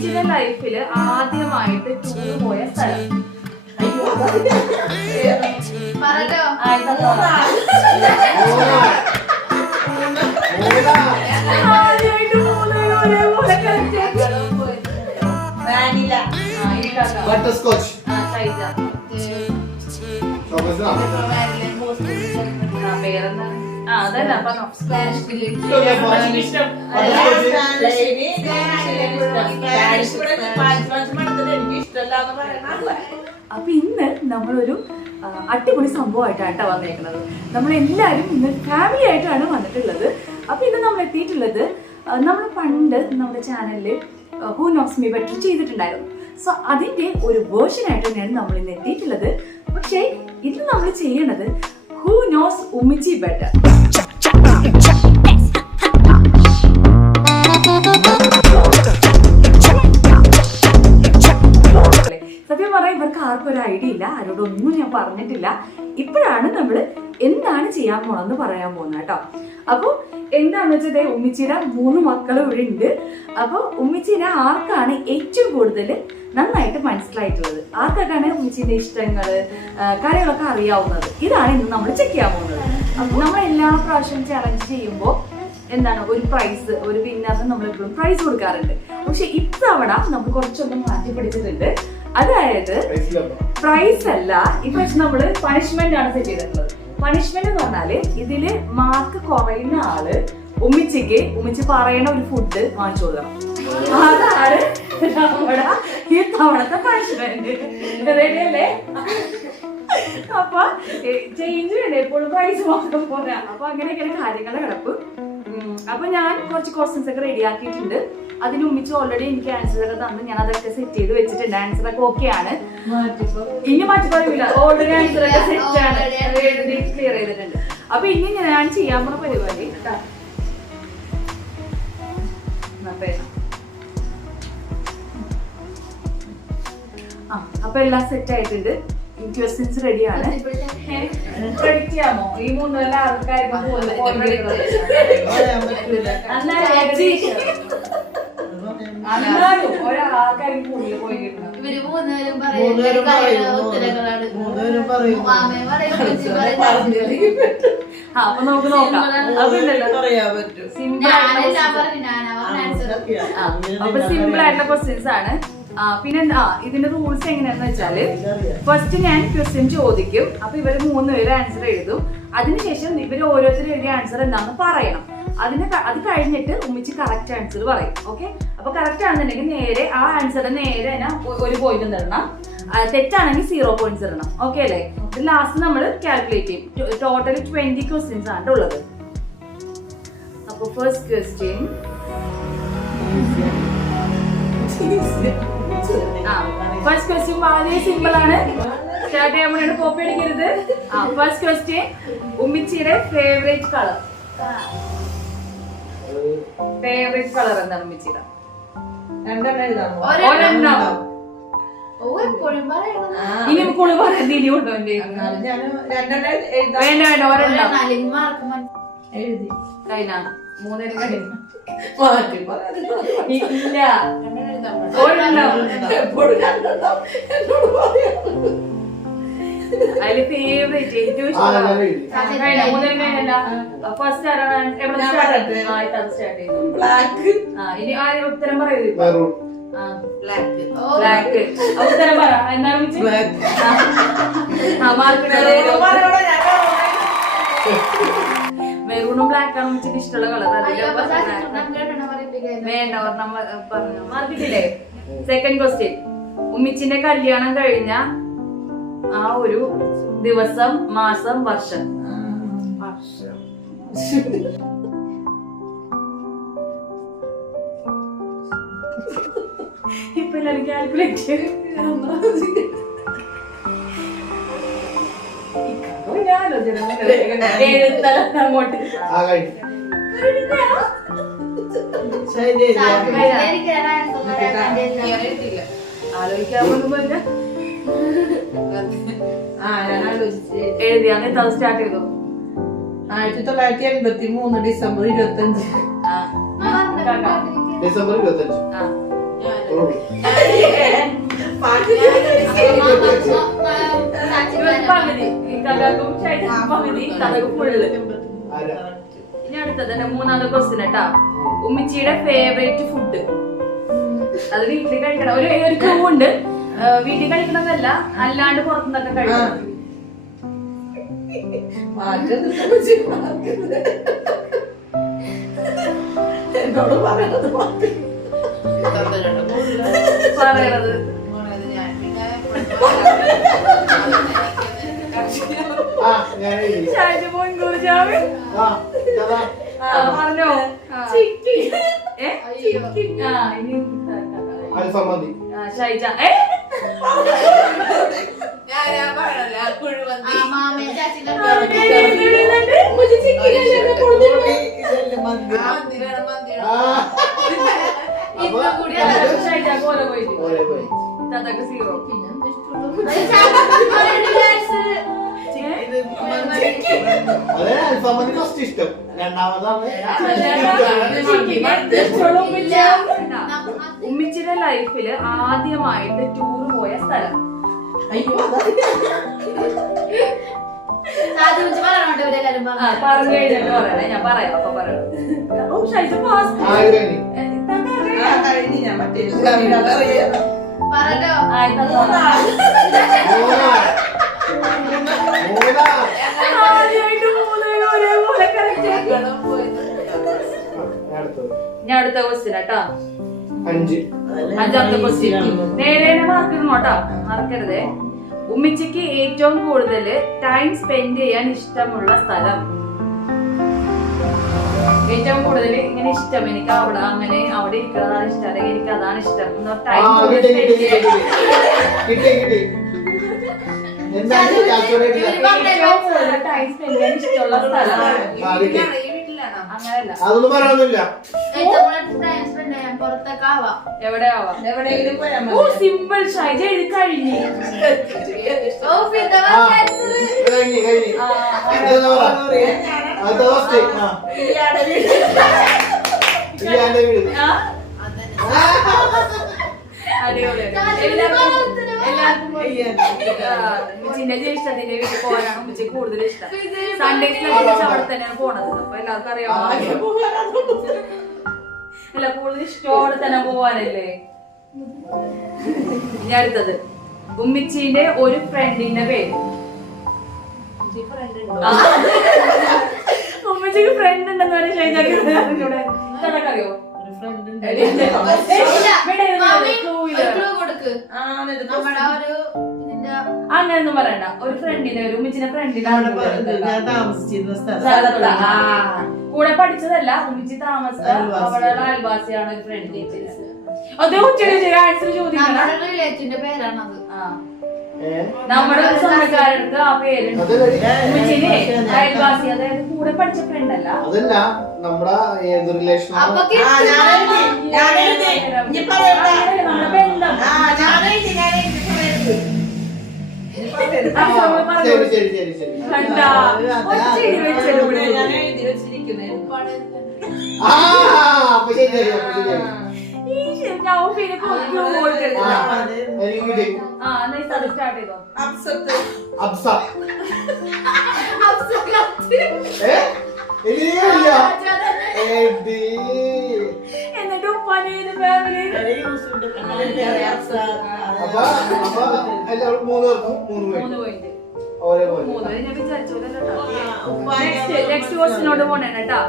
ഉമ്മിച്ചിയുടെ ലൈഫില് ആദ്യമായിട്ട് ടൂർ പോയ സ്ഥലം. അതല്ല അപ്പൊ ഇന്ന് നമ്മളൊരു അടിപൊളി സംഭവമായിട്ടാണ് വന്നേക്കുന്നത്. നമ്മളെല്ലാവരും ഇന്ന് ഫാമിലി ആയിട്ടാണ് വന്നിട്ടുള്ളത്. അപ്പൊ ഇന്ന് നമ്മൾ എത്തിയിട്ടുള്ളത്, നമ്മൾ പണ്ട് നമ്മുടെ ചാനലിൽ ഹൂ നോസ് മീ ബെറ്റർ ചെയ്തിട്ടുണ്ടായിരുന്നു. സോ അതിന്റെ ഒരു വേർഷൻ ആയിട്ട് തന്നെയാണ് നമ്മൾ ഇന്ന് എത്തിയിട്ടുള്ളത്. പക്ഷേ ഇന്ന് നമ്മൾ ചെയ്യണത് ഹൂ നോസ് ഉമ്മിച്ചി ബെറ്റർ. സത്യം പറഞ്ഞാൽ ഇവർക്ക് ആർക്കും ഒരു ഐഡിയ ഇല്ല, ആരോടൊന്നും ഞാൻ പറഞ്ഞിട്ടില്ല. ഇപ്പോഴാണ് നമ്മൾ എന്താണ് ചെയ്യാൻ പോണെന്ന് പറയാൻ പോകുന്നത് കേട്ടോ. അപ്പോൾ എന്താണെന്ന് വെച്ചാൽ ഉമ്മിച്ചിയുടെ 3 മക്കളും ഇവിടെ ഉണ്ട്. അപ്പോൾ ഉമ്മിച്ചിനെ ആർക്കാണ് ഏറ്റവും കൂടുതൽ നന്നായിട്ട് മനസ്സിലായിട്ടുള്ളത്, ആർക്കൊക്കെയാണ് ഉമ്മിച്ചിന്റെ ഇഷ്ടങ്ങള് കാര്യങ്ങളൊക്കെ അറിയാവുന്നത്, ഇതാണ് ഇന്ന് നമ്മൾ ചെക്ക് ചെയ്യാൻ പോകുന്നത്. അപ്പൊ നമ്മൾ എല്ലാ പ്രാവശ്യം ചലഞ്ച് ചെയ്യുമ്പോൾ എന്താണ് ഒരു പ്രൈസ്, ഒരു വിന്നറിന് നമ്മൾ എപ്പോഴും പ്രൈസ് കൊടുക്കാറുണ്ട്. പക്ഷെ ഇത്തവണ നമ്മൾ കുറച്ചൊന്നും മാറ്റി പിടിച്ചിട്ടുണ്ട്. അതായത് പ്രൈസ് അല്ല, ഇപ്രാവശ്യം നമ്മള് പണിഷ്മെന്റ് ആണ് സെറ്റ് ചെയ്തിട്ടുള്ളത്. പണിഷ്മെന്റ് എന്ന് പറഞ്ഞാല് ഇതില് മാർക്ക് കുറയുന്ന ആള് ഉമ്മിച്ച് പറയണ ഒരു ഫുഡ് വാങ്ങിച്ചു കൊടുക്കണം. അതാണ് നമ്മുടെ ഈ തവണത്തെ പണിഷ്മെന്റ്. റെഡിയല്ലേ? അപ്പൊ ചേഞ്ച് വേണ്ട, എപ്പോഴും പ്രൈസ് മാത്രം പോരാ. അപ്പൊ അങ്ങനെയൊക്കെയാണ് കാര്യങ്ങളുടെ കിടപ്പ്. അപ്പൊ ഞാൻ കുറച്ച് ക്വസ്റ്റ്യൻസ് ഒക്കെ റെഡി ആക്കിയിട്ടുണ്ട്. അതിന് ഉമ്മിച്ച് ഓൾറെഡി എനിക്ക് ആൻസർ ഒക്കെ തന്നു. ഞാൻ അതൊക്കെ സെറ്റ് ചെയ്ത് വെച്ചിട്ടുണ്ട്. ആൻസർ ഒക്കെ ഓക്കെ ആണ്, ഇനി മാറ്റി പറയൂല. ഓൾറെഡി ആൻസർ ഒക്കെ സെറ്റ് ആണ്, ക്ലിയർ ചെയ്തിട്ടുണ്ട്. അപ്പൊ ഇനി ഞാൻ ചെയ്യാൻ പോണ പരിപാടി അപ്പൊ എല്ലാം സെറ്റ് ആയിട്ടുണ്ട്. ക്വസ്റ്റ്യൻസ് റെഡിയാണ്. പ്രഡിക്റ്റ് ചെയ്യാമോ ഈ 3 ആൾക്കാർക്ക്? ഒരാൾക്കാർക്ക് കൂടുതൽ പോയി കിട്ടണം. അപ്പൊ നമുക്ക് നോക്കാം. അപ്പൊ സിമ്പിൾ ആയിട്ടുള്ള ക്വസ്റ്റ്യൻസ് ആണ്. പിന്നെ ഇതിന്റെ റൂൾസ് എങ്ങനെയാണെന്ന് വെച്ചാല്, ഫസ്റ്റ് ഞാൻ ക്വസ്റ്റ്യൻ ചോദിക്കും. അപ്പൊ ഇവര് 3 പേര് ആൻസർ എഴുതും. അതിനുശേഷം ഇവര് ഓരോരുത്തരും എഴുതിയ ആൻസർ എന്താണെന്ന് പറയണം. അത് കഴിഞ്ഞിട്ട് ഉമ്മിച്ച് കറക്റ്റ് ആൻസർ പറയും. ഓക്കെ? അപ്പൊ കറക്റ്റ് ആണെന്നുണ്ടെങ്കിൽ നേരെ ആ ആൻസറിന് നേരെ ഒരു പോയിന്റ് തരണം. തെറ്റാണെങ്കിൽ 0 പോയിന്റ്സ് തരണം. ഓക്കെ അല്ലേ? ലാസ്റ്റ് നമ്മൾ കാൽക്കുലേറ്റ് ചെയ്യും. ടോട്ടൽ 20 ക്വസ്റ്റ്യൻസ് ആണ് ഉള്ളത്. അപ്പൊ ഫസ്റ്റ് ക്വസ്റ്റ്യൻ, ഫസ്റ്റ് ക്വസ്റ്റ്യൻ വളരെ സിമ്പിൾ ആണ്. സ്റ്റാർട്ട് ചെയ്യാൻ വേണ്ടി കോപ്പി അടിക്കരുത്. ഫസ്റ്റ് ക്വസ്റ്റ്യൻ, ഉമ്മിച്ചിയുടെ ഫേവറേറ്റ് കളർ. ഫേവറേറ്റ് കളർ എന്താണ് ഉമ്മിച്ചിയുടെ? ഇനി കുളി പറയുന്നത് ഇനി കൊണ്ടോ? വേണ്ട വേണ്ട, ഒരെണ്ണം എഴുതി കഴിഞ്ഞ 3 ഇല്ല. അതില് ഫേവറേറ്റ് ഏറ്റവും ഇഷ്ടം ഫസ്റ്റ് സ്റ്റാർട്ട് ചെയ്തു. ഇനി ആരും ഉത്തരം പറയൂ. ബ്ലാക്ക്. ഉത്തരം പറ. എന്താണ് മെറൂണും ബ്ലാക്ക് ആണ് വെച്ചിട്ട് ഇഷ്ടമുള്ള കളർ. വേണ്ട, ഒരെണ്ണം പറഞ്ഞു മാർക്കിട്ടില്ലേ? സെക്കൻഡ് ക്വസ്റ്റ്യൻ, ഉമ്മിച്ചിന്റെ കല്യാണം കഴിഞ്ഞ ആ ഒരു ദിവസം, മാസം, വർഷം. ഇപ്പൊ എല്ലാരും കാൽക്കുലേറ്റ് അങ്ങോട്ട് ആലോചിക്കാമോന്ന് എഴുതി. അങ്ങനെ സ്റ്റാർട്ട് ചെയ്തു. 1983 ഡിസംബർ 25. പകുതി കഥാക്കും പകുതി കഥക്ക് ഫുള്ള്. ഇനി അടുത്തത് മൂന്നാമത്തെ ക്വസ്റ്റ്യൻ കേട്ടാ. ഉമ്മിച്ചിയുടെ ഫേവറേറ്റ് ഫുഡ്. അത് വീട്ടിൽ കഴിക്കണം. ഒരു ക്ലൂ ഉണ്ട്. വീട്ടിൽ കഴിക്കണമെന്നല്ല, അല്ലാണ്ട് പുറത്തുനിന്നൊക്കെ കഴിക്കണം. എന്നോട് പറയണത് പറയണത് പറഞ്ഞോ. ഷൈജ തതൊക്കെ സീറോ. ഇഷ്ടം രണ്ടാമതാണ്. ഉമ്മിച്ചിയുടെ ലൈഫില് ആദ്യമായിട്ട് ടൂർ പോയ സ്ഥലം. പറഞ്ഞു കഴിഞ്ഞിട്ട് പറയണേ, ഞാൻ പറയാം. അപ്പൊ പറയണം. ഞാൻ അടുത്ത ക്വസ്റ്റ്യൻ കേട്ടോ. അഞ്ചാമത്തെ ക്വസ്റ്റ്യൻ നേരെ മാർക്ക് ഇടണോട്ടോ, മറക്കരുതേ. ഉമ്മിച്ചിക്ക് ഏറ്റവും കൂടുതൽ ടൈം സ്പെൻഡ് ചെയ്യാൻ ഇഷ്ടമുള്ള സ്ഥലം. ഏറ്റവും കൂടുതൽ ഇങ്ങനെ ഇഷ്ടം എനിക്ക് അവിടെ, അങ്ങനെ അവിടെ ഇരിക്കുന്നതാണ് ഇഷ്ടം, അല്ലെങ്കിൽ എനിക്ക് അതാണ് ഇഷ്ടം. ടൈം സ്പെൻഡ് ചെയ്യാൻ ഇഷ്ടമുള്ള സ്ഥലം. അങ്ങനെയല്ല, അതൊന്നും പറയാനൊന്നുമില്ല. എവിടെ ആവാം. ഓ സിമ്പിൾ. ഷൈജ ഇത് കഴിഞ്ഞു. ഉമ്മച്ചിന്റെ ജ്യേഷ്ഠത്തിന്റെ വീട്ടിൽ പോകാനാണ് ഉമ്മച്ചിക്ക് കൂടുതൽ ഇഷ്ടം. സൺഡേസിനൊക്കെ അവിടെ തന്നെയാണ് പോണത്. അപ്പൊ എല്ലാവർക്കും അറിയാം. അല്ല, കൂടുതൽ ഇഷ്ടത്തോടെ തന്നെ പോവാനല്ലേ. ഇനി അടുത്തത് ഉമ്മിച്ചിന്റെ ഒരു ഫ്രണ്ടിന്റെ പേര്. ഉമ്മച്ചിക്ക് ഫ്രണ്ട് ഉണ്ടെന്ന് പറഞ്ഞ ഷൈജാക്കറിയോ? അങ്ങനൊന്നും പറയണ്ട. ഒരു ഫ്രണ്ടിന്റെ ഒരു ഉമ്മിച്ചിന്റെ ഫ്രണ്ടിന്റെ സ്ഥലത്താ. കൂടെ പഠിച്ചതല്ല, ഉമ്മിച്ചി താമസിച്ച അവിടെ അയൽവാസിയാണ് ഒരു ഫ്രണ്ട്. അത് ആൻസർ ചോദിക്കണം. പേരാണത്. നമ്മുടെ ഒരു സ്വന്തക്കാരടുത്ത് ആ പേരുണ്ട്. ഉമ്മിച്ചിനെ അയൽവാസി, അതായത് കൂടെ പഠിച്ച ഫ്രണ്ട് അല്ല. അതല്ല, നമ്മുടെ ഏത് റിലേഷൻ എന്നിട്ട് ഉപ്പാനേത് ഫാമിലി നെക്സ്റ്റ് ക്വസ്റ്റ്യനോട് പോണേ കേട്ടാ.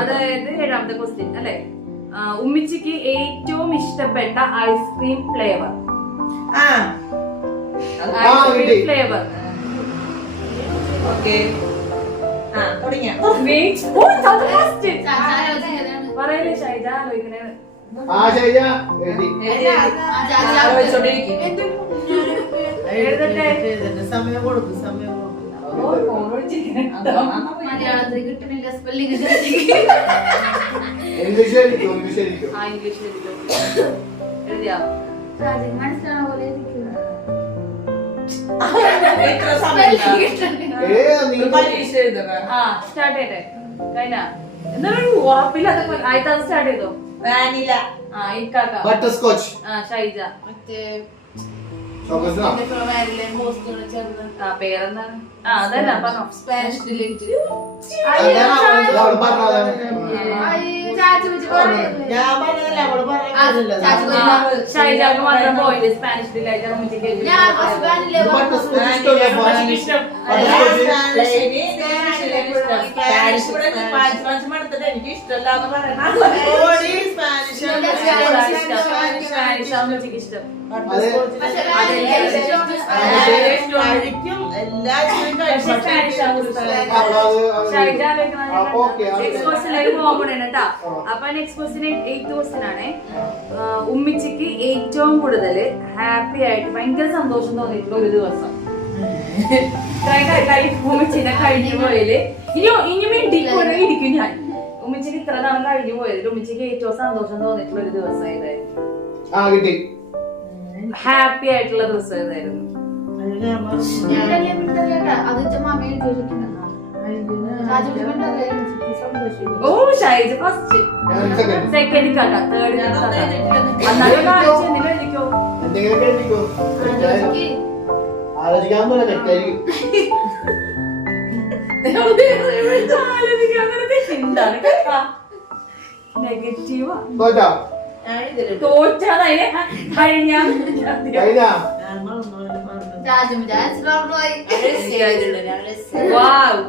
അതായത് ഏഴാമത്തെ ക്വസ്റ്റ്യൻ അല്ലെ. ഉമ്മിച്ചിക്ക് ഏറ്റവും ഇഷ്ടപ്പെട്ട ഐസ്ക്രീം ഫ്ലേവർ. Ice cream flavour. പറയല്ലേ ഷൈജ, ആലോചിക്കണേ. സമയം കൊടുക്കും, സമയം മലയാളത്തിൽ കിട്ടുന്നില്ല, സ്പെല്ലിംഗ് മനസ്സിലാണ പോലെ സ്റ്റാർട്ട് ചെയ്യട്ടെ. കഴിഞ്ഞ എന്നാലും ഉറപ്പില്ലാത്ത ആദ്യത്തെ അത് സ്റ്റാർട്ട് ചെയ്തോ. വാനില. ഇക്കാക്ക. Butterscotch. ഷൈജ. മറ്റേ ചോക്ലേറ്റ്. വാനില മോസ്റ്റുകൾ ചേർന്ന്. പേരെന്താണ്? അതല്ല പറഞ്ഞോ. Spanish delight. അതാണ് അവള് പറഞ്ഞതാണ്. ഞാൻ പറഞ്ഞതല്ല അവള് പറഞ്ഞില്ല. ഷൈജാക്ക് മാത്രം പോയില്ല. സ്പാനിഷ് ഡിലൈറ്റ് ഉമ്മച്ചിക്ക് ബട്ടർ സ്കോച്ച് ഇഷ്ടമല്ല. ഇഷ്ടം. എനിക്ക് ഇഷ്ടമല്ലാന്ന് സ്പാനിഷ് ഉമ്മച്ചിക്ക് ഇഷ്ടം. അപ്പൊ നെക്സ്റ്റ് ക്വസ്റ്റ്യൻ 8th ക്വസ്റ്റ്യൻ ആണ്. ഉമ്മിച്ചിക്ക് ഏറ്റവും കൂടുതൽ ഹാപ്പി ആയിട്ട് ഭയങ്കര സന്തോഷം തോന്നിയിട്ടുള്ള ഒരു ദിവസം ഉമ്മിച്ചിനെ കഴിഞ്ഞു പോയതില് ഇനി ഇരിക്കും ഞാൻ. ഉമ്മിച്ചിക്ക് ഇത്ര നാളും കഴിഞ്ഞു പോയതിൽ ഉമ്മിച്ചിക്ക് ഏറ്റവും സന്തോഷം തോന്നിയിട്ടുള്ള ഒരു ദിവസം ഏതായിരുന്നു? ഹാപ്പി ആയിട്ടുള്ള ദിവസം ഏതായിരുന്നു? ഓ ഷൈജ ഫസ്റ്റ്, സെക്കൻഡ് കഥ, തേർഡ് എഴുതിക്കോ. ആലോചിക്കാൻ പോലെ തെറ്റായിരിക്കും. നെഗറ്റീവാ തോറ്റാ തോറ്റാതെ കഴിഞ്ഞാ കഴിഞ്ഞാ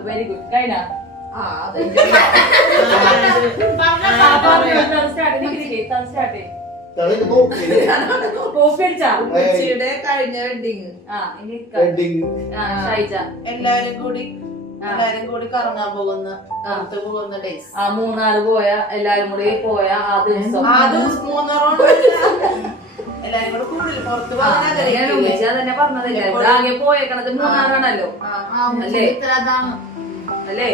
വെരി ഗുഡ്. കഴിഞ്ഞ കോപ്പി അടിച്ചാ കഴിഞ്ഞ വെഡിങ്. ഷൈജ എല്ലാരും കൂടി കറങ്ങാൻ പോകുന്ന ഡേയ്സ്. മൂന്നാറ് പോയ എല്ലാരും കൂടി പോയ ആ ദിവസം എല്ലാരും കൂടെ കൂടുതൽ പുറത്ത് തന്നെ പറഞ്ഞതല്ലേ ആകെ പോയേക്കണത് മൂന്നാറാണല്ലോ അല്ലേ? അല്ലേ?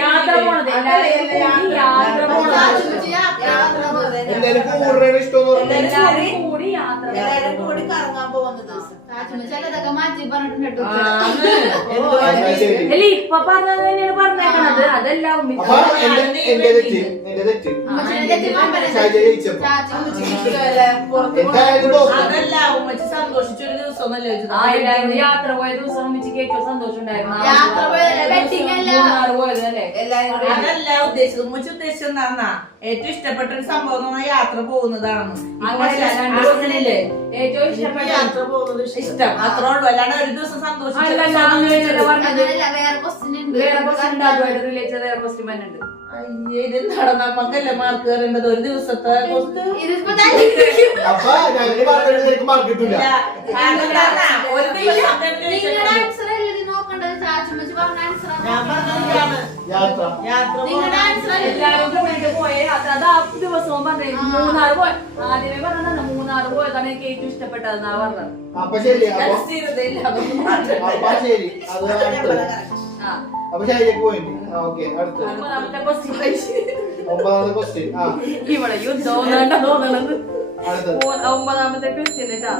യാത്ര പോണത് എല്ലാരും കൂടി യാത്ര കൂടി കറങ്ങാൻ പോകുന്ന ദിവസം. അല്ല ഇപ്പൊ പറഞ്ഞത് തന്നെയാണ് പറഞ്ഞേക്കണത്. അതല്ല അതല്ല ഉമ്മച്ചി സന്തോഷിച്ചൊരു ദിവസം യാത്ര പോയ ദിവസം ഉമ്മച്ചിക്ക് ഏറ്റവും സന്തോഷം ഉണ്ടായിരുന്നു. അതല്ല ഉദ്ദേശിച്ചത്. ഉമ്മച്ചി ഉദ്ദേശിച്ചത് എന്താ? ഏറ്റവും ഇഷ്ടപ്പെട്ട ഒരു സംഭവം എന്ന് പറഞ്ഞാൽ യാത്ര പോകുന്നതാണെന്ന്. ഏറ്റവും ഇഷ്ടപ്പെട്ട യാത്ര പോകുന്നത് ഇഷ്ടം അത്രേ ഉള്ളൂ. അല്ലാണ്ട് ഒരു ദിവസം സന്തോഷിച്ചു. ഇതെന്താണ് നമ്മക്കല്ലേ മാർക്ക് കയറേണ്ടത്? ഒരു ദിവസത്തെ ദിവസവും പറഞ്ഞു. മൂന്നാറ് പോയ ആദ്യമേ പറഞ്ഞതാണ്. മൂന്നാറ് പോയതാണ് എനിക്ക് ഏറ്റവും ഇഷ്ടപ്പെട്ടതെന്നാ പറഞ്ഞത്. അപ്പൊ ശരി. അപ്പൊ ശരിക്ക് പോയിട്ട് ഒമ്പതാമത്തെ ക്വസ്റ്റ്യൻ ക്വസ്റ്റ്യൻ. ഇവിടെ യുദ്ധം തോന്നണത്. ഒമ്പതാമത്തെ ക്വസ്റ്റ്യൻ കേട്ടാ.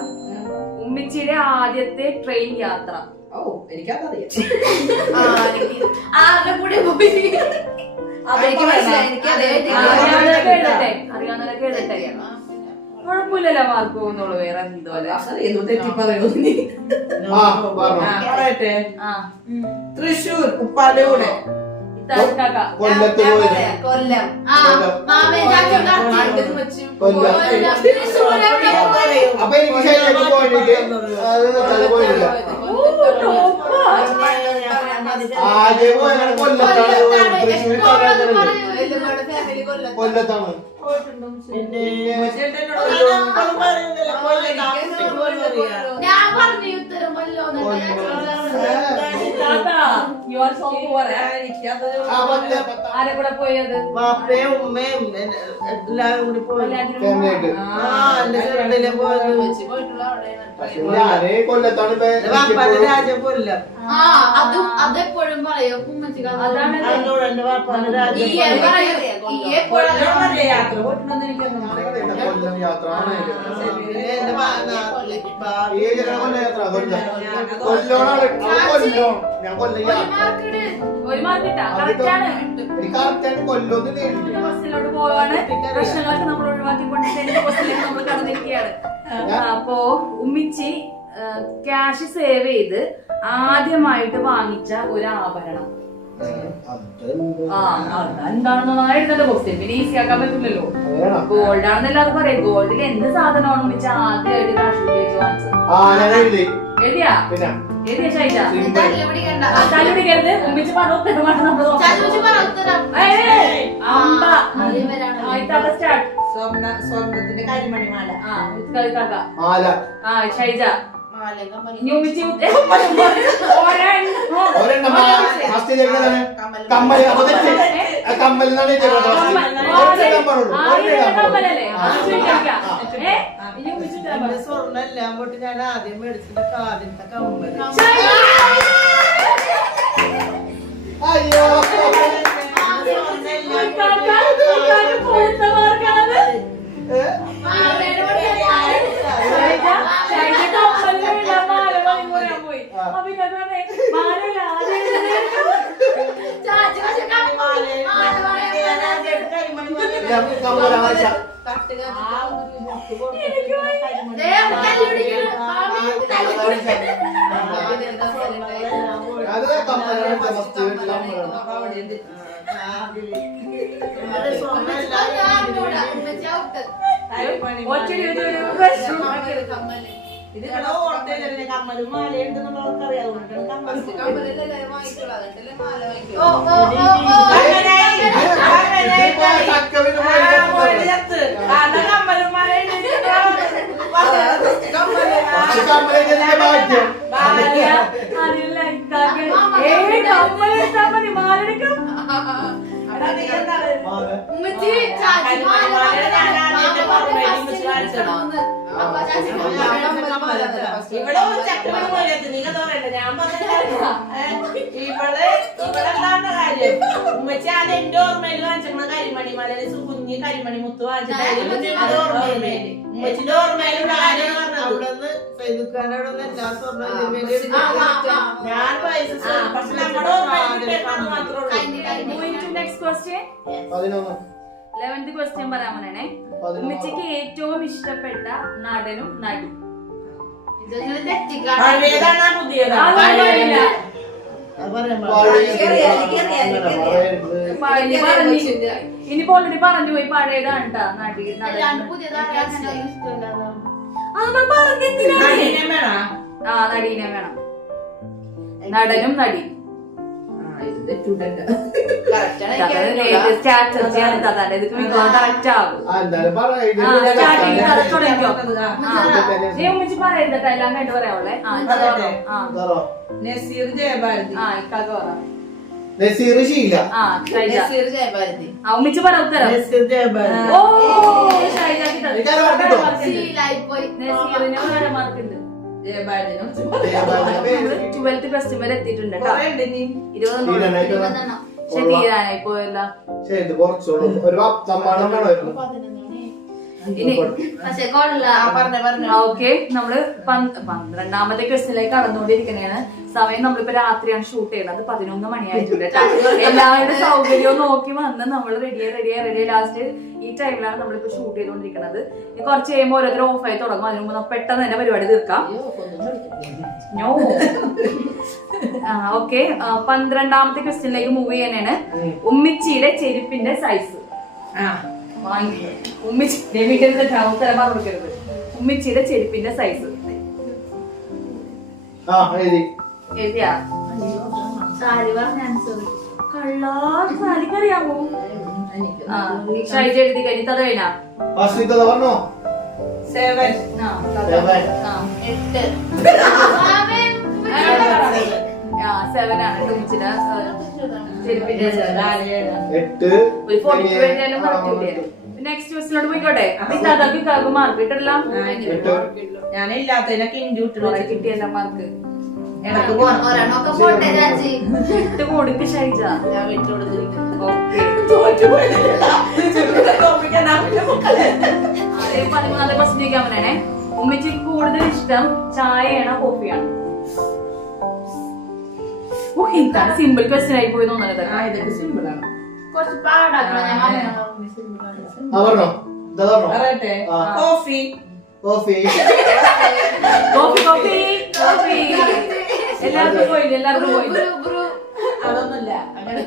ഉമ്മിച്ചിയുടെ ആദ്യത്തെ ട്രെയിൻ യാത്ര. എനിക്കതറിയാം. അറിയാവുന്നവരൊക്കെ എഴുതട്ടെ. കുഴപ്പമില്ലല്ലോ മാർക്ക് പോകുന്നുള്ളൂ. വേറെ എന്തോ പറയട്ടെ. തൃശ്ശൂർ ഉപ്പാലൂടെ കൊല്ലത്ത് പോയത്. കൊല്ലം. അപ്പൊ എനിക്ക് ശരിയാക്കി പോയിട്ട് പോയില്ല. ആദ്യം പോയത് കൊല്ലത്താണ്. തൃശ്ശൂർ കൊല്ലത്താണ്. ഞാൻ പറഞ്ഞു ഉത്തരം ആരെ കൂടെ പോയത്? വാപ്പയും ഉമ്മയും എല്ലാരും കൂടി പോയിട്ടുള്ള കൊല്ലത്താണ്. വാപ്പാന്റെ രാജ്യം കൊല്ലം. അതും അതെപ്പോഴും പറയോ ഉമ്മച്ചിക്ക്. അതാണ് എന്റെ വാപ്പാന്റെ രാജ്യം കൊല്ലമല്ലേ യാത്ര പോയിട്ടുണ്ടെന്ന് എനിക്കൊന്നും കൊല്ലം യാത്ര ഞാൻ കൊല്ലം ഒരു മാർക്കിട്ടാ കറക്റ്റാണ്. കൊല്ലൊന്നും നേടില്ല. ബസ്സിലോട്ട് പോവാണ്. പ്രശ്നങ്ങളൊക്കെ നമ്മൾ ഒഴിവാക്കിക്കൊണ്ട് ബസ്സിലേക്ക് നമ്മൾ കടന്നിരിക്കുകയാണ്. അപ്പോ ഉമ്മിച്ചി ക്യാഷ് സേവ് ചെയ്ത് ആദ്യമായിട്ട് വാങ്ങിച്ച ഒരു ആഭരണം എന്താണെന്ന് എഴുതേണ്ട ക്വസ്റ്റ്യൻ പിന്നെ ഈസി ആക്കാൻ പറ്റില്ലല്ലോ. ഗോൾഡ് ആണെന്ന് എല്ലാവരും പറയും. ഗോൾഡിൽ എന്ത് സാധനമാണ് ഉമ്മിച്ച ആദ്യമായിട്ട് കാശ് ഉപയോഗിച്ച് വാങ്ങിച്ചത്? എഴുതിയാ ശൈജ? തല്ലുപിടിക്കരുത്. ഉമ്മിച്ച് പറഞ്ഞ ഉത്തരമാണ് നമ്മൾ സ്റ്റാർട്ട്. സ്വർണ്ണത്തിന്റെ കരിമണിമാല. ഷൈജ സ്വർണ്ണം എല്ലാം പോട്ട് ഞാൻ ആദ്യം മേടിച്ചിട്ട് കാതിലത്തെ കമ്മല്. അയ്യോ ഇതിവിടെ ഓർമ്മയില്ലേ കമ്മലും മാലയുണ്ടെന്നുള്ളവർക്ക് അറിയാവുന്നുണ്ട്. കമ്മലും മാലയുണ്ട്. ഇവിടെ ഒരു ചക്കരയുടെ മുകളിലെത്തി നീ തോന്നണ്ട. ഞാൻ പറഞ്ഞില്ല ഇവിടെ എന്താണ്ട കാര്യം. ഉമ്മച്ചി അത് എന്റെ ഓർമ്മയിൽ വാങ്ങിച്ചിരുന്ന കരിമണിമാലയില് കുഞ്ഞ് കരിമണി മുത്ത് വാങ്ങിച്ചിട്ട് ഓർമ്മയില് ഉമ്മച്ചിന്റെ ഓർമ്മയിലും അവിടുന്ന് സൈദുക്കാനോടൊന്നും എല്ലാ സ്വർണ്ണം ഞാൻ പൈസ പക്ഷെ നമ്മുടെ ഓർമ്മയിൽ മാത്രമേ ഉള്ളൂ. നെക്സ്റ്റ് ക്വസ്റ്റ്യൻ 11th ക്വസ്റ്റ്യൻ പറയാൻ പറയണേ. ഉമ്മച്ചിക്ക് ഏറ്റവും ഇഷ്ടപ്പെട്ട നടനും നടി? പഴയതാണോ പുതിയതാണോ? ഇനിയിപ്പോ ഓൾറെഡി പറഞ്ഞു പോയി പഴയതാണ് ട്ടാ നടി നടൻ. നടീനെ വേണോ? നടീനെ വേണം. നടനും നടി പറയരുതട്ടോ എല്ലാം കണ്ടു പറയാവുള്ളേ. നസീർ ജയഭാരതി. നസീർ ശീല. ഉമ്മിച്ച് പറ ഉത്തരം. ഓ നസീറിന് മാർക്കുണ്ട്. 12th ക്വസ്റ്റ്യൻ വരെ എത്തിയിട്ടുണ്ട് കേട്ടോ. 20 പക്ഷെ തീരാനായി പോയല്ല. ഓക്കെ നമ്മള് 12ാമത്തെ ക്വസ്റ്റ്യനിലേക്ക് കടന്നുകൊണ്ടിരിക്കുന്നതാണ്. സമയം നമ്മളിപ്പോ രാത്രിയാണ് ഷൂട്ട് ചെയ്യുന്നത്. 11 മണിയായിട്ടുണ്ട്. എല്ലാവരുടെ സൗകര്യവും നോക്കി വന്ന് നമ്മൾ റെഡിയായി ലാസ്റ്റ് ഈ ടൈമിലാണ് നമ്മളിപ്പോ ഷൂട്ട് ചെയ്തുകൊണ്ടിരിക്കുന്നത്. ഇനി കുറച്ച് കഴിയുമ്പോൾ ഓരോരുത്തർ ഓഫായി തുടങ്ങും. അതിന് മുമ്പ് പെട്ടെന്ന് തന്നെ പരിപാടി തീർക്കാം. ഓക്കെ 12ാമത്തെ ക്വസ്റ്റ്യനിലേക്ക് മൂവ് ചെയ്യാനാണ്. ഉമ്മിച്ചിയുടെ ചെരുപ്പിന്റെ സൈസ്. ഉമ്മിച്ചിയുടെ ചെരുപ്പിന്റെ സൈസ് എഴുതിയാ? സാരിക്കറിയാമോ? ഷൈജ എഴുതി കഴിഞ്ഞിട്ട് അത് കഴിഞ്ഞാ? 7 ആണ് ഉമ്മിച്ചിയുടെ ചെരുപ്പിന്റെ. ഒരു 40 വേണ്ടിയാലും പറഞ്ഞില്ലേ? നെക്സ്റ്റ് ക്വസ്റ്റിനോട് പോയിക്കോട്ടെ. അതൊക്കെ മാർക്ക് കിട്ടില്ല. ഞാനില്ലാത്തതിനൊക്കെ കിട്ടിയല്ല മാർക്ക്. ഒരെണ്ണമൊക്കെ പോട്ടെ ചാച്ചി. ഇട്ട് കൊടുക്ക് ഷൈജ. ഞാൻ വീട്ടിലോട് ഓക്കെ. തോറ്റുപോയതല്ല തോപ്പിക്കാൻ മക്കളെ അതേ 14 ക്വസ്റ്റ്യൻ ചോദിക്കാൻ പറയണേ. ഉമ്മച്ചിക്ക് കൂടുതൽ ഇഷ്ടം ചായയാണോ കോഫിയാണോ? ഓ, എന്താണ് സിമ്പിൾ ക്വസ്റ്റ്യൻ ആയി പോയി തോന്നുന്നത്. ഇതൊക്കെ സിമ്പിൾ ആണ്. കുറച്ച് പാടാക്കണം ഞാൻ പറഞ്ഞോ എന്താ പറഞ്ഞോ പറയട്ടെ. Coffee coffee coffee coffee coffee. എല്ലാവർക്കും പോയില്ല, എല്ലാവർക്കും പോയില്ല. അതൊന്നുമില്ല. അങ്ങനെ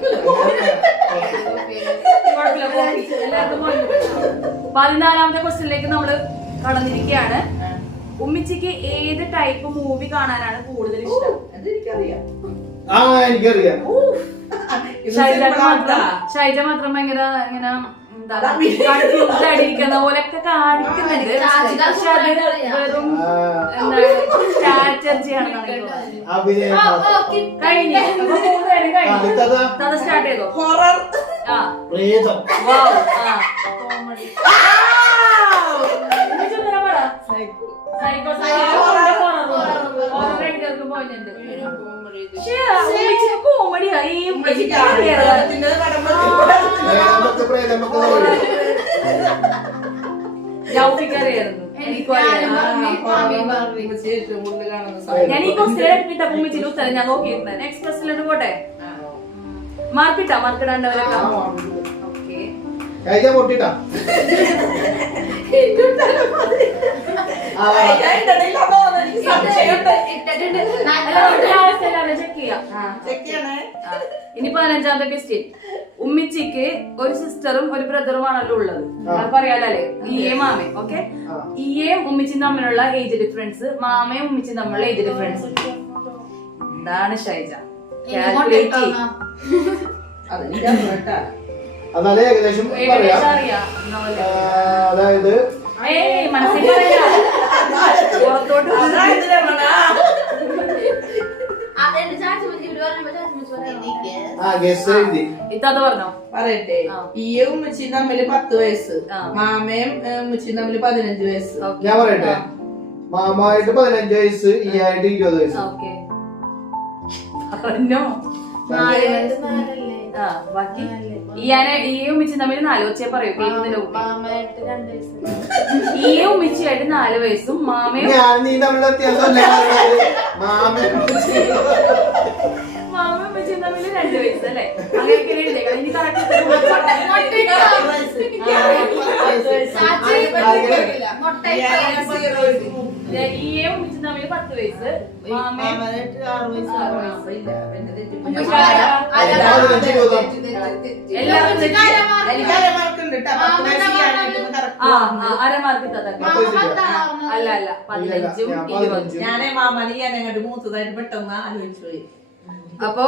കുഴപ്പമില്ല, കോഫി എല്ലാവർക്കും പോയില്ല. 14ാമത്തെ ക്വസ്റ്റ്യനിലേക്ക് നമ്മള് കടന്നിരിക്കുകയാണ്. ഉമ്മിച്ചിക്ക് ഏത് ടൈപ്പ് മൂവി കാണാനാണ് കൂടുതൽ ഇഷ്ടം? അതെനിക്കറിയാം. ആ എനിക്കറിയാം. ഷൈജ മാത്രം ഭയങ്കര ഇങ്ങനെ കൺഫ്യൂസ്ഡ് ആയിട്ടിരിക്കുന്ന പോലെയൊക്കെ കാണിക്കുന്നുണ്ട്. പക്ഷെ അത് വെറും സ്ട്രാറ്റജിയാണ് കാണിക്കുന്നത്. അഭിനയം കഴിഞ്ഞു. കഥ സ്റ്റാർട്ട് ചെയ്തോ? ഹൊറർ. ആ, പ്രേതം വൗ. ആ, കോമഡി. സൈക്കോ പോയിട്ടുണ്ട്. കോമഡിയാ ഈ ജൗഫിക്കറിയായിരുന്നു. എനിക്കും ഞാൻ ഈ ക്വസ്റ്റ്യൻ ഉമ്മിച്ചിന്റെ ഉത്തരം ഞാൻ നോക്കിയിരുന്നത്. നെക്സ്റ്റ് ക്വസ്റ്റ്യനിലോട്ട് പോട്ടെ. മാർക്കിടാണ്ടവരൊക്കെ ഓക്കെ. കഴിക്കാൻ പൊട്ടിട്ടാ ഇനി 15ാമത്തെ ക്വസ്റ്റ്യൻ. ഉമ്മിച്ചിക്ക് ഒരു സിസ്റ്ററും ഒരു ബ്രദറുമാണല്ലോ ഉള്ളത്. പറയാലേ ഇയെ മാമയും. ഓക്കെ, ഇയേയും ഉമ്മിച്ചും തമ്മിലുള്ള ഏജ് ഡിഫറൻസ്, മാമയും ഉമ്മിച്ചും തമ്മിലുള്ള ഏജ് ഡിഫറൻസ് എന്താണ് ഷൈജ? കാൽക്കുലേറ്റ് ചെയ്യ്. അതായത് ഏകദേശം പറയാം. അതായത് മനസ്സിൽ പുറത്തോട്ട് ഇത്താത്ത പറഞ്ഞോ? പറയട്ടെ. ഈയും ഉമ്മച്ചിയും തമ്മില് 10 വയസ്സ്, മാമയും ഉമ്മച്ചിയും തമ്മില് 15 വയസ്സ്. ഞാൻ പറയട്ടെ. മാമായിട്ട് 15 വയസ്സ്, ഈ ആയിട്ട് 20 വയസ്സ്. ഓക്കെ, പറഞ്ഞോ. ബാക്കി ഈയും ഉമ്മിച്ചും തമ്മിൽ 4 വയസ്സേ പറയൂ. ഈയും ഉമ്മിച്ചിയായിട്ട് 4 വയസ്സും മാമയും നീ തമ്മിലുള്ള വ്യത്യാസം മാമയും ഉമ്മിച്ചും തമ്മിൽ 2 വയസ്സ് അല്ലേ? അങ്ങനെയൊക്കെ ഇനി കറക്റ്റ് ഈയും ഉമ്മിച്ചും തമ്മിൽ 10 വയസ്സ്, മാമയും 6 വയസ്സ്. അരമാർക്ക് അല്ല 15ഉം 20ഉം. ഞാനേ മാമനെ ഞാൻ അങ്ങോട്ട് മൂത്തതായിട്ട് പെട്ടെന്ന് ആലോചിച്ചു പോയി. അപ്പൊ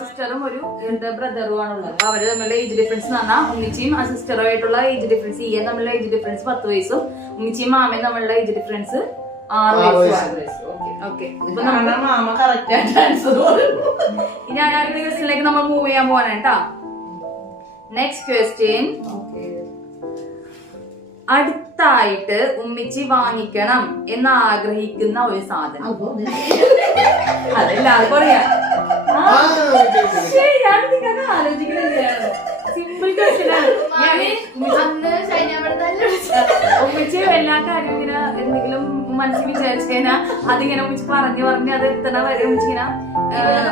സിസ്റ്ററും ഒരു ബ്രദറും ആണുള്ളത്. അപ്പൊ അവര് തമ്മിലുള്ള ഏജ് ഡിഫറൻസ് എന്ന് പറഞ്ഞാൽ ഉമ്മിച്ചിയും ആ സിസ്റ്ററുമായിട്ടുള്ള ഏജ് ഡിഫറൻസ്, ഈയെ തമ്മിലുള്ള ഏജ് ഡിഫറൻസ് 10 വയസ്സും ഉമ്മിച്ചിയും മാമയും തമ്മിലുള്ള ഏജ് ഡിഫറൻസ് 6 വയസ്സും. ഓക്കെ, മാമ കറക്റ്റ് ആയിട്ട് ആൻസർ ഇനി അടുത്ത ക്വസ്റ്റ്യനിലേക്ക് നമ്മൾ മൂവ് ചെയ്യാൻ പോവാണ് കേട്ടാ. Next question. അടുത്തായിട്ട് ഉമ്മിച്ചി വാങ്ങിക്കണം എന്ന് ആഗ്രഹിക്കുന്ന ഒരു സാധനം. അതെല്ലാവർക്കും അറിയാം. ആലോചിക്കുന്നില്ല. സിമ്പിൾ ക്വസ്റ്റ്യൻ ആണ്. ഉമ്മിച്ച് എല്ലാ കാര്യവും ഇങ്ങനെ എന്തെങ്കിലും മനസ്സിൽ വിചാരിച്ചു കഴിഞ്ഞാൽ അതിങ്ങനെ ഉമ്മിച്ച് പറഞ്ഞ് അത് എത്തണ വരെ ഉമ്മിച്ചിങ്ങനെ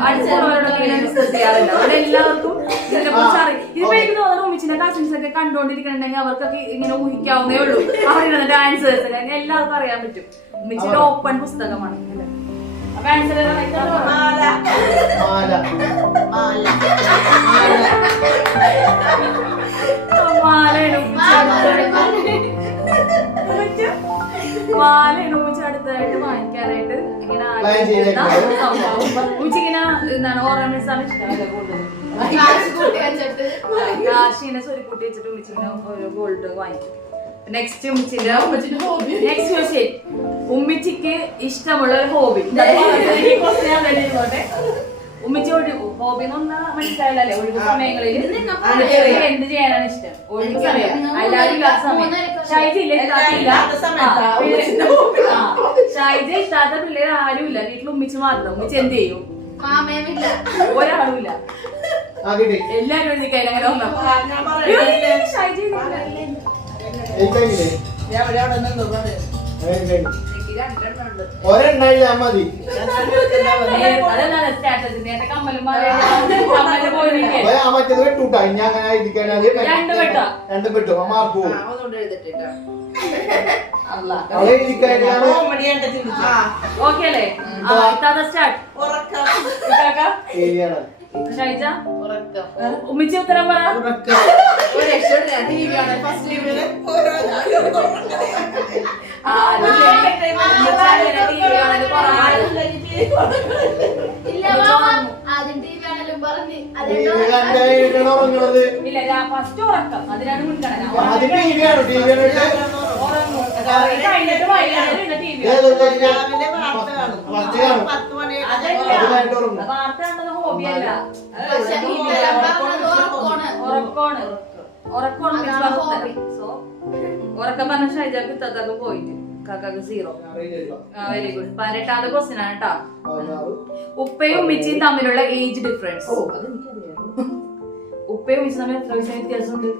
അടുത്തുള്ളവരോടൊക്കെ ഡിസ്കസ് ചെയ്യാറുണ്ട്. അവിടെ എല്ലാവർക്കും ഇതിനെ കുറിച്ച് അറിയാം. ഇതിപ്പോ എനിക്ക് തോന്നുന്നു ഉമ്മിച്ചിന്റെ കസിൻസ് ഒക്കെ കണ്ടുകൊണ്ടിരിക്കണമെങ്കിൽ അവർക്കൊക്കെ ഇങ്ങനെ ഊഹിക്കാവുന്നേ ഉള്ളൂ. അവരുടെ ആൻസേഴ്സ് എല്ലാവർക്കും അറിയാൻ പറ്റും. ഉമ്മിച്ചിന്റെ ഓപ്പൺ പുസ്തകമാണ്. അപ്പൊ ആൻസർ മാലയാണ് ഉമ്മിച്ച് അടുത്തതായിട്ട് വാങ്ങിക്കാനായിട്ട് ഇങ്ങനെ ഉമ്മിച്ചിങ്ങനെ എന്താണ് ഓർണമെന്റ്സ് ആണ് ഇഷ്ടമല്ല കൂടുതൽ. കാശിനെ സ്വരുക്കൂട്ടി വെച്ചിട്ട് ഉമ്മിച്ചിങ്ങനെ ഓരോ ഗോൾഡ് വാങ്ങിക്കും. Next next question. ഉമ്മിച്ചിക്ക് ഇഷ്ടമുള്ള ഒരു ഹോബി. ഉമ്മിച്ച് ഒഴുകും ഹോബി എന്നൊന്നും മനസ്സിലായില്ലേ ഒഴുകു സമയങ്ങളിൽ എന്ത് ചെയ്യാനാണ് ഇഷ്ടം ഒഴുകറിയാം എല്ലാവരും ഇല്ലാത്ത സമയം ഷൈജ ഇല്ല ഷൈജ ഇല്ലാത്ത പിള്ളേർ ആരും ഇല്ല വീട്ടിൽ ഉമ്മിച്ച് മാത്രം ഉമ്മിച്ച് എന്ത് ചെയ്യും മാമയുമില്ല ഒരാളും ഇല്ല എല്ലാരും എഴുതിക്കഴിഞ്ഞ അങ്ങനെ ഒന്നും ഷൈജ ഒരെണ്ണ മതി മറ്റേത് വെട്ടൂട്ടാ ഇനി അങ്ങനെ ഇരിക്കാനത് രണ്ടും വെട്ടും മാർക്ക് പോകും അവിടെ ഇരിക്കാനാണ് ഓക്കെ അല്ലേ സ്റ്റാർട്ട് ശരിയാണ് ഷൈജ ഉമ്മിച്ച് ഉത്തരം പറ ഇല്ല ഫസ്റ്റ് ഉറക്കം അതിനാണ് മുൻഗണന കഴിഞ്ഞിട്ട് വാർത്ത കണ്ടത് ഹോബിയല്ല ഉറക്കം പറഞ്ഞ ഷൈജാക്ക് ഇത്തത്തൊക്കെ പോയിട്ട് കാക്കാക്ക് 0. വെരി ഗുഡ് 18ാമത്തെ ക്വസ്റ്റ്യൻ ആണ് കേട്ടോ. ഉപ്പയും ഉമ്മിച്ചിയും തമ്മിലുള്ള ഏജ് ഡിഫറൻസ്. ഉപ്പയും ഉമ്മിച്ചും തമ്മിൽ എത്ര വയസ്സിന് വ്യത്യാസമുണ്ട്?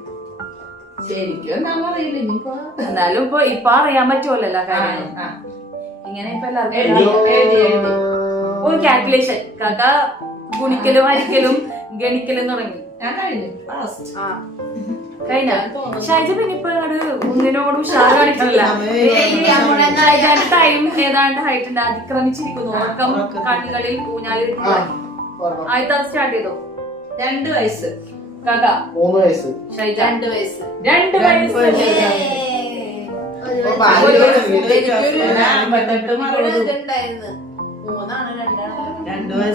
എന്നാലും ഇപ്പൊ അറിയാൻ പറ്റുമല്ലോ കാര്യം. ഇങ്ങനെ ഇപ്പൊ എല്ലാവർക്കും ഒരു കാൽക്കുലേഷൻ കാക്ക ഗുണിക്കലും ഹരിക്കലും ഗണിക്കലും തുടങ്ങി കഴിഞ്ഞ ഷൈജ പിന്നെ ഇപ്പൊ ഒന്നിനോട് ഉഷാറ് കാണിക്കണില്ല. ടൈം ഏതാണ്ട് ഹൈറ്റ് അതിക്രമിച്ചിരിക്കുന്നു. ഉറക്കം കണ്ണുകളിൽ ഊഞ്ഞാലിൽ ആദ്യത്തെ സ്റ്റാർട്ട് ചെയ്തോ. 2 വയസ്സ് കാക്ക 3 വയസ്സ് ഷൈജ 2 വയസ്സ് 2 വയസ്സ്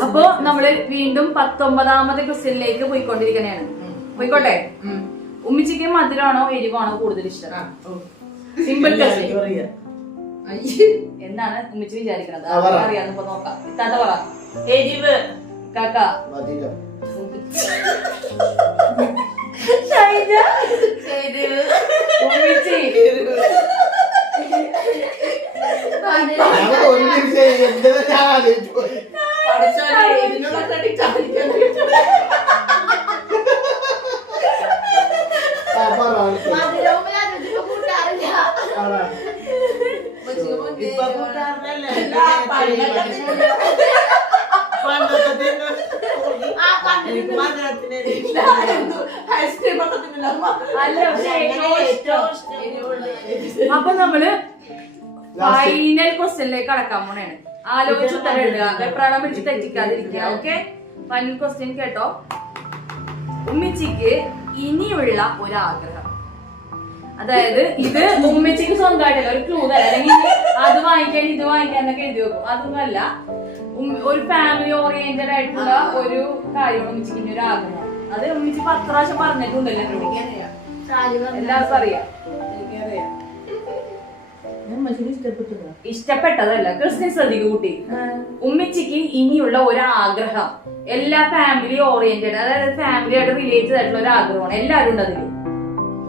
അപ്പൊ നമ്മള് വീണ്ടും 19ാമത്തെ ക്വസ്റ്റ്യനിലേക്ക് പോയിക്കൊണ്ടിരിക്കണേണ്. പോയിക്കോട്ടെ. ഉമ്മിച്ചിക്ക് മധുരമാണോ എരിവാണോ കൂടുതൽ ഇഷ്ടം? Simple question. എന്താണ് ഉമ്മിച്ച് വിചാരിക്കണത് അറിയാന്ന് ഇപ്പൊ നോക്കാം. ഇത്താത്ത പറ. എരിവ്. കാക്ക ഉമ്മിച്ചി അപ്പൊ നമ്മള് ഫൈനൽ ക്വസ്റ്റ്യനിലേക്ക് കടക്കാൻ പോണേണ്. ആലോചിച്ച് ഉത്തരം എഴുതുക. വെപ്രാളം പിടിച്ച് തെറ്റിക്കാതിരിക്കുക. ഓക്കെ, ഫൈനൽ ക്വസ്റ്റ്യൻ കേട്ടോ. ഉമ്മിച്ചിക്ക് ഇനിയുള്ള ഒരാഗ്രഹം, അതായത് ഇത് ഉമ്മിച്ചിക്ക് സ്വന്തമായിട്ടല്ല, ഒരു ക്ലൂ തരാം. അല്ലെങ്കിൽ അത് വാങ്ങിക്കാൻ ഇത് വാങ്ങിക്കാൻ എന്നൊക്കെ എഴുതി വെക്കും. അതൊന്നും അല്ല, ഒരു ഫാമിലി ഓറിയന്റഡ് ആയിട്ടുള്ള ഒരു കാര്യമാണ് ഉമ്മിച്ചിക്ക് ഇനി ഒരു ആഗ്രഹം. അത് ഉമ്മിച്ചി 10 പ്രാവശ്യം പറഞ്ഞിട്ടുണ്ടല്ലോ. എല്ലാവർക്കും അറിയാം. ഇഷ്ടപ്പെട്ടതല്ല. ക്രിസ്ത്യൻ ശ്രദ്ധിക്കു കൂട്ടി. ഉമ്മിച്ചിക്ക് ഇനിയുള്ള ഒരു ആഗ്രഹം, എല്ലാ ഫാമിലി ഓറിയന്റഡ്, അതായത് ഫാമിലി ആയിട്ട് റിലേറ്റഡ് ആയിട്ടുള്ള ഒരു ആഗ്രഹമാണ്. എല്ലാവരും ഉണ്ട് അതില്.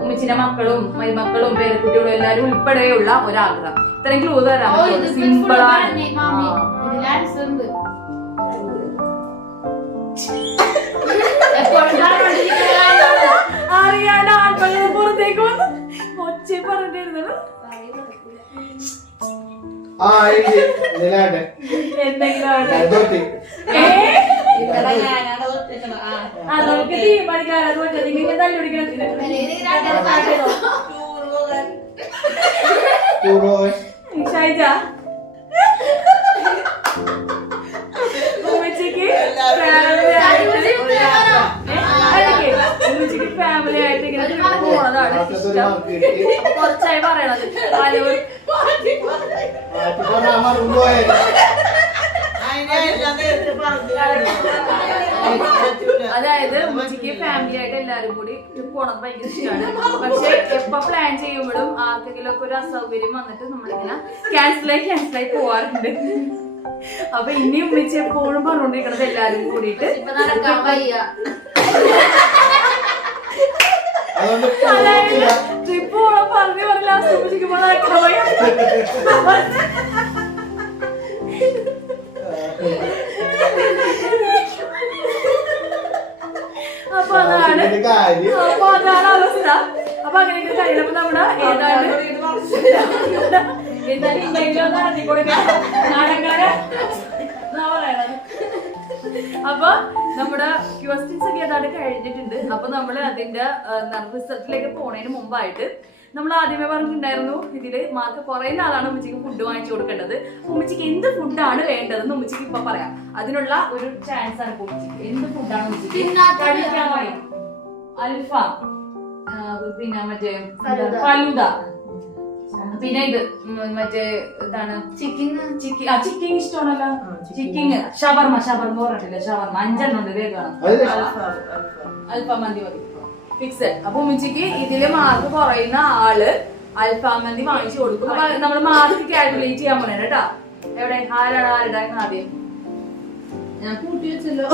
ഉമ്മിച്ചിന്റെ മക്കളും മരുമക്കളും പേരക്കുട്ടികളും എല്ലാരും ഉൾപ്പെടെയുള്ള ഒരാഗ്രഹം. ഇത്രയും ക്ലൂ തരാം. സിമ്പിളാണ്. അറിയാണ്ട് ആൺപകൾ പുറത്തേക്ക് വന്ന് ഒച്ച പറഞ്ഞിരുന്നത് എന്തെങ്കിലും നമുക്ക് തീരുമാനിക്കാതെ നിങ്ങൾ തല്ലുപിടിക്കണം. ഷൈജ ഉമ്മച്ചിക്ക് ഫാമിലി ആയിട്ട് ഇങ്ങനെ പോണതാണ് ഇഷ്ടം. കുറച്ചായി പറയണത്. അതായത് ഉമ്മച്ചിക്ക് ഫാമിലി ആയിട്ട് എല്ലാരും കൂടി പോണത് ഭയങ്കര ഇഷ്ടമാണ്. പക്ഷെ എപ്പോ പ്ലാൻ ചെയ്യുമ്പോഴും ആർക്കെങ്കിലും ഒക്കെ ഒരു അസൗകര്യം വന്നിട്ട് നമ്മളിങ്ങനെ ക്യാൻസലായി പോവാറുണ്ട്. അപ്പൊ ഇനി ഉമ്മിച്ച് എപ്പോഴും പറഞ്ഞോണ്ടിരിക്കണത് എല്ലാരും കൂടിയിട്ട് ഇപ്പൊ നടക്കാൻ വയ്യ. അതുകൊണ്ട് ട്രിപ്പ് പോണം പറഞ്ഞ ലാസ്റ്റ് ഉമ്മച്ചിക്ക് പോകാൻ അപ്പൊ അതാണ് അവസ്ഥ. അപ്പൊ അങ്ങനെയൊക്കെ കഴിയുമ്പോ നമ്മുടെ ഏതാണ് എന്തായാലും ഇല്ലെങ്കിലും നടത്തിക്കൊടുക്കാൻ നാടൻകാരെ അപ്പൊ നമ്മുടെ ക്വസ്റ്റ്യൻസ് ഒക്കെ ഏതാണ്ട് കഴിഞ്ഞിട്ടുണ്ട്. അപ്പൊ നമ്മള് അതിന്റെ റിസൾട്ടിലേക്ക് പോണതിന് മുമ്പായിട്ട് നമ്മൾ ആദ്യമേ പറഞ്ഞിട്ടുണ്ടായിരുന്നു ഇതില് മാർക്ക് കുറയുന്ന ആളാണ് ഉമ്മച്ചിക്ക് ഫുഡ് വാങ്ങിച്ചു കൊടുക്കേണ്ടത്. ഉമ്മച്ചിക്ക് എന്ത് ഫുഡാണ് വേണ്ടതെന്ന് ഉമ്മച്ചിക്ക് ഇപ്പൊ പറയാം. അതിനുള്ള ഒരു ചാൻസ് ആണ് ഉമ്മച്ചിക്ക്. എന്ത് ഫുഡാണ് ഉമ്മച്ചിക്ക് കഴിക്കാൻ പറയും? അൽഫാം, പിന്നെ മറ്റേ ഫലൂദ, പിന്നെ ഇത് മറ്റേ ഇതാണ് ചിക്കൻ ഇഷ്ടമാണല്ലോ. ചിക്കൻ ഷവർമ പറഞ്ഞിട്ടില്ല. ഷവർമ 5 ഉണ്ട്. വേഗം അൽഫാം മന്തി മതി ഫിക്സഡ്. അപ്പൊ ഉമ്മച്ചിക്ക് ഇതില് മാർക്ക് കുറയുന്ന ആള് അൽഫാം മന്തി വാങ്ങിച്ചു കൊടുക്കും. അപ്പൊ നമ്മള് മാർക്ക് കാൽക്കുലേറ്റ് ചെയ്യാൻ പോണേ കേട്ടാ. എവിടെ ആരാണ് ആരുടെ ആദ്യം? ഞാൻ കൂട്ടി വെച്ചല്ലോ.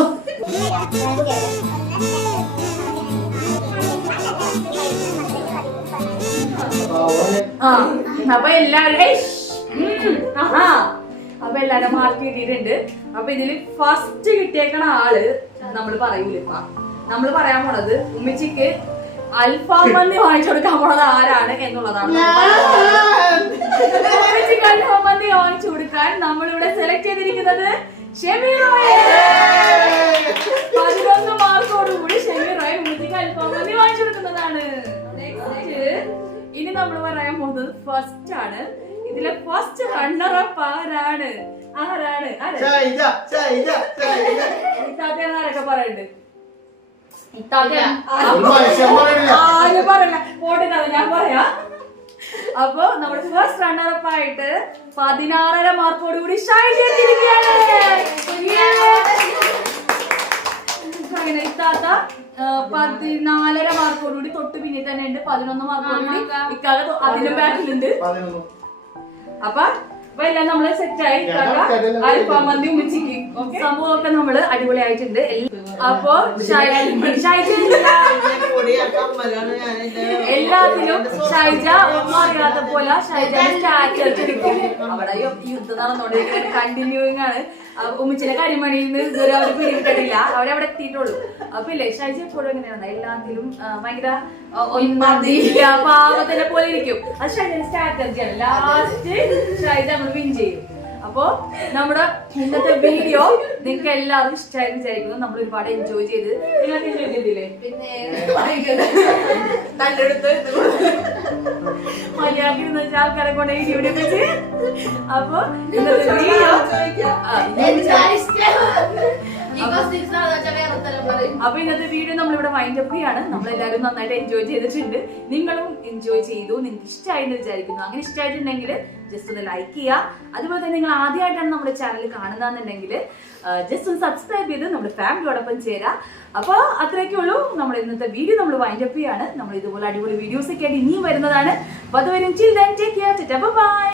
അപ്പൊ എല്ലാവരും മാർക്ക് കിട്ടിയിട്ടുണ്ട്. അപ്പൊ ഇതില് ഫസ്റ്റ് കിട്ടിയേക്കണ ആള് നമ്മള് പറയൂല. ഇപ്പൊ നമ്മള് പറയാൻ പോണത് ഉമ്മച്ചിക്ക് അൽഫാം മന്തി വാങ്ങിച്ചു കൊടുക്കാൻ പോണത് ആരാണ് എന്നുള്ളതാണ്. ഉമ്മച്ചിക്ക് അൽഫാം മന്തി വാങ്ങിച്ചു കൊടുക്കാൻ നമ്മളിവിടെ സെലക്ട് ചെയ്തിരിക്കുന്നത് ഷെമീർ റോയ്. 11 മാർക്കോടുകൂടി ഷെമീർ റോയ് ഉമ്മച്ചിക്ക് അൽഫാം മന്തി വാങ്ങിച്ചു കൊടുക്കുന്നതാണ്. ഇനി നമ്മൾ പറയാൻ പോകുന്നത് ഫസ്റ്റ് ആണ്. ഇതിലെ ഫസ്റ്റ് റണ്ണർ അപ്പ് ആരാണ്? ഇത്താത്തയാരൊക്കെ പറയുന്നുണ്ട്? ആരും പറയല്ല, പോട്ടെ ഞാൻ പറയാം. അപ്പൊ നമ്മുടെ ഫസ്റ്റ് റണ്ണർ അപ്പ് ആയിട്ട് 16.5 മാർക്കോട് കൂടി ഷൈൻ ചെയ്തിരിക്കുകയാണ്. ഇത്താത്ത 14.5 മാർക്കോടുകൂടി തൊട്ട് പിന്നെ തന്നെ ഉണ്ട്. 11 മാർക്കോടുകൂടി ഇക്കാല അതിന്റെ ബാക്കിലുണ്ട്. അപ്പൊ എല്ലാം നമ്മള് സെറ്റായി. അൽഫാം മന്തി ഉമ്മച്ചിക്ക് സംഭവമൊക്കെ നമ്മള് അടിപൊളിയായിട്ടുണ്ട്. അപ്പൊ എല്ലാത്തിലും ഷൈജ ഒന്നും അറിയാത്ത പോലെ ഷൈജയുടെ സ്റ്റാറ്റസ് എടുക്കും. അവിടെ യുദ്ധം നടന്നുകൊണ്ടിരിക്കുന്നത് കണ്ടിന്യൂയിങ് ആണ്. ഉമ്മച്ചിന്റെ കരിമണിയിൽ നിന്ന് ഇതുവരെ അവർ പിടിവിട്ടിട്ടില്ല. അവരവിടെ എത്തിയിട്ടുള്ളൂ. അപ്പൊ ഇല്ലേ ഷൈജ എപ്പോഴും എങ്ങനെയാണ് എല്ലാത്തിലും ഭയങ്കര പാവത്തിനെ പോലെ ഇരിക്കും. അത് ഷൈജയുടെ സ്ട്രാറ്റജിയാണ്. ലാസ്റ്റ് ഷൈജ നമ്മൾ വിൻ ചെയ്യും. അപ്പൊ നമ്മുടെ ഇന്നത്തെ വീഡിയോ നിങ്ങൾക്ക് എല്ലാവർക്കും ഇഷ്ടമായി വിചാരിക്കുന്നു. നമ്മൾ ഒരുപാട് എൻജോയ് ചെയ്ത് നിങ്ങൾക്ക് എൻജോയ് ചെയ്തില്ലേ? പിന്നെ നല്ലെടുത്ത് മര്യാദ ആൾക്കാരെ കൊണ്ട് വീഡിയോ വെച്ച്. അപ്പൊ ഇന്നത്തെ വീഡിയോ അപ്പൊ ഇന്നത്തെ വീഡിയോ നമ്മളിവിടെ വൈൻഡ് അപ്പ് ചെയ്യാണ്. നമ്മളെല്ലാവരും നന്നായിട്ട് എൻജോയ് ചെയ്തിട്ടുണ്ട്. നിങ്ങളും എൻജോയ് ചെയ്തു, നിങ്ങൾക്ക് ഇഷ്ടമായെന്ന് വിചാരിക്കുന്നു. അങ്ങനെ ഇഷ്ടമായിട്ടുണ്ടെങ്കിൽ ജസ്റ്റ് ഒന്ന് ലൈക്ക് ചെയ്യുക. അതുപോലെ തന്നെ നിങ്ങൾ ആദ്യമായിട്ടാണ് നമ്മുടെ ചാനൽ കാണുന്നതെന്നുണ്ടെങ്കിൽ ജസ്റ്റ് ഒന്ന് സബ്സ്ക്രൈബ് ചെയ്ത് നമ്മുടെ ഫാമിലിയോടൊപ്പം ചേരാം. അപ്പോൾ അത്രയൊക്കെ ഉള്ളൂ. നമ്മൾ ഇന്നത്തെ വീഡിയോ നമ്മൾ വൈൻഡ് അപ്പ് ചെയ്യാണ്. നമ്മൾ ഇതുപോലെ അടിപൊളി വീഡിയോസ് ഒക്കെ ആയിട്ട് ഇനിയും വരുന്നതാണ്. അപ്പോൾ അതുവരെ ബൈ.